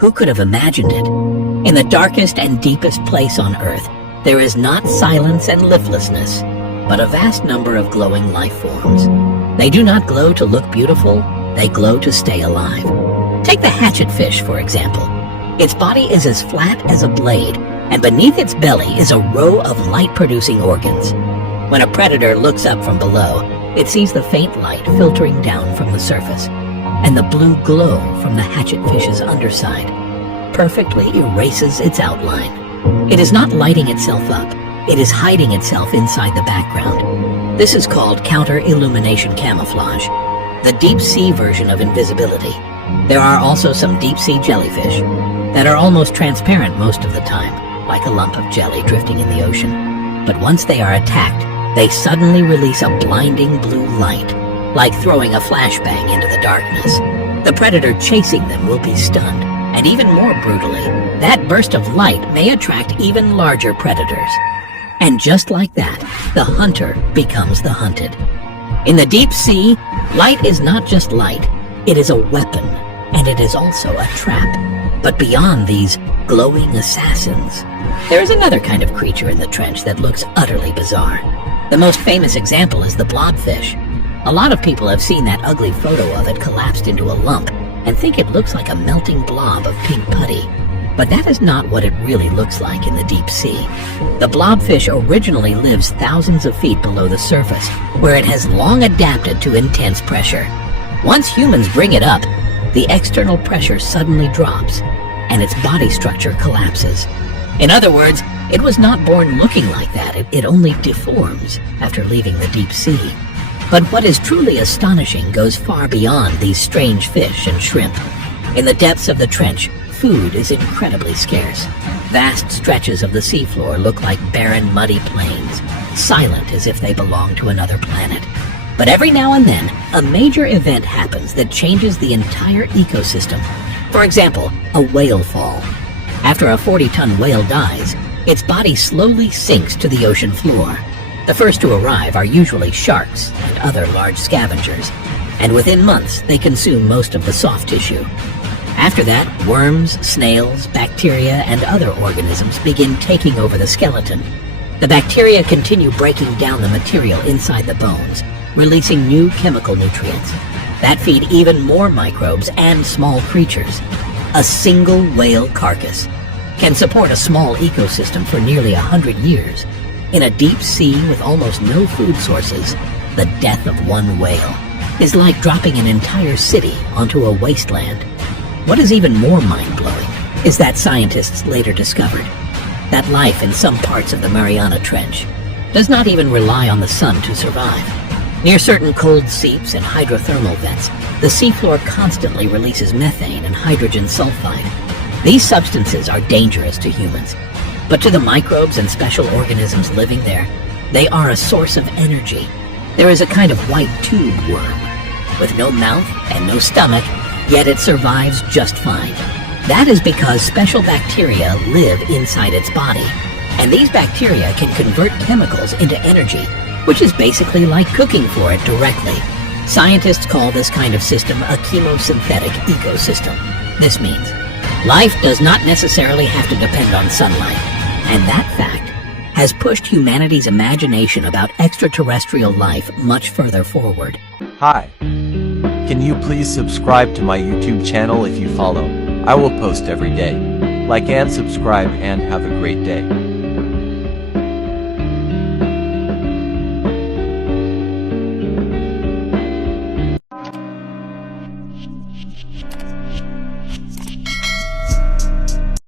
Who could have imagined it? In the darkest and deepest place on Earth, there is not silence and lifelessness, but a vast number of glowing life forms. They do not glow to look beautiful, they glow to stay alive. Take the hatchetfish, for example. Its body is as flat as a blade, and beneath its belly is a row of light-producing organs. When a predator looks up from below, it sees the faint light filtering down from the surface, and the blue glow from the hatchetfish's underside perfectly erases its outline. It is not lighting itself up, it is hiding itself inside the background. This is called counter-illumination camouflage, the deep-sea version of invisibility. There are also some deep-sea jellyfish that are almost transparent most of the time, like a lump of jelly drifting in the ocean. But once they are attacked, they suddenly release a blinding blue light, like throwing a flashbang into the darkness. The predator chasing them will be stunned, and even more brutally, that burst of light may attract even larger predators. And just like that, the hunter becomes the hunted. In the deep sea, light is not just light, it is a weapon, and it is also a trap. But beyond these glowing assassins, there is another kind of creature in the trench that looks utterly bizarre. The most famous example is the blobfish. A lot of people have seen that ugly photo of it collapsed into a lump and think it looks like a melting blob of pink putty. But that is not what it really looks like in the deep sea. The blobfish originally lives thousands of feet below the surface, where it has long adapted to intense pressure. Once humans bring it up, the external pressure suddenly drops, and its body structure collapses. In other words, it was not born looking like that, it only deforms after leaving the deep sea. But what is truly astonishing goes far beyond these strange fish and shrimp. In the depths of the trench, food is incredibly scarce. Vast stretches of the seafloor look like barren, muddy plains, silent as if they belong to another planet. But every now and then, a major event happens that changes the entire ecosystem. For example, a whale fall. After a 40-ton whale dies, its body slowly sinks to the ocean floor. The first to arrive are usually sharks and other large scavengers, and within months they consume most of the soft tissue. After that, worms, snails, bacteria, and other organisms begin taking over the skeleton. The bacteria continue breaking down the material inside the bones, releasing new chemical nutrients that feed even more microbes and small creatures. A single whale carcass can support a small ecosystem for nearly 100 years. In a deep sea with almost no food sources, the death of one whale is like dropping an entire city onto a wasteland. What is even more mind-blowing is that scientists later discovered that life in some parts of the Mariana Trench does not even rely on the sun to survive. Near certain cold seeps and hydrothermal vents, the seafloor constantly releases methane and hydrogen sulfide. These substances are dangerous to humans, but to the microbes and special organisms living there, they are a source of energy. There is a kind of white tube worm, with no mouth and no stomach, yet it survives just fine. That is because special bacteria live inside its body, and these bacteria can convert chemicals into energy, which is basically like cooking for it directly. Scientists call this kind of system a chemosynthetic ecosystem. This means life does not necessarily have to depend on sunlight, and that fact has pushed humanity's imagination about extraterrestrial life much further forward. Hi. Can you please subscribe to my YouTube channel if you follow? I will post every day. Like and subscribe and have a great day.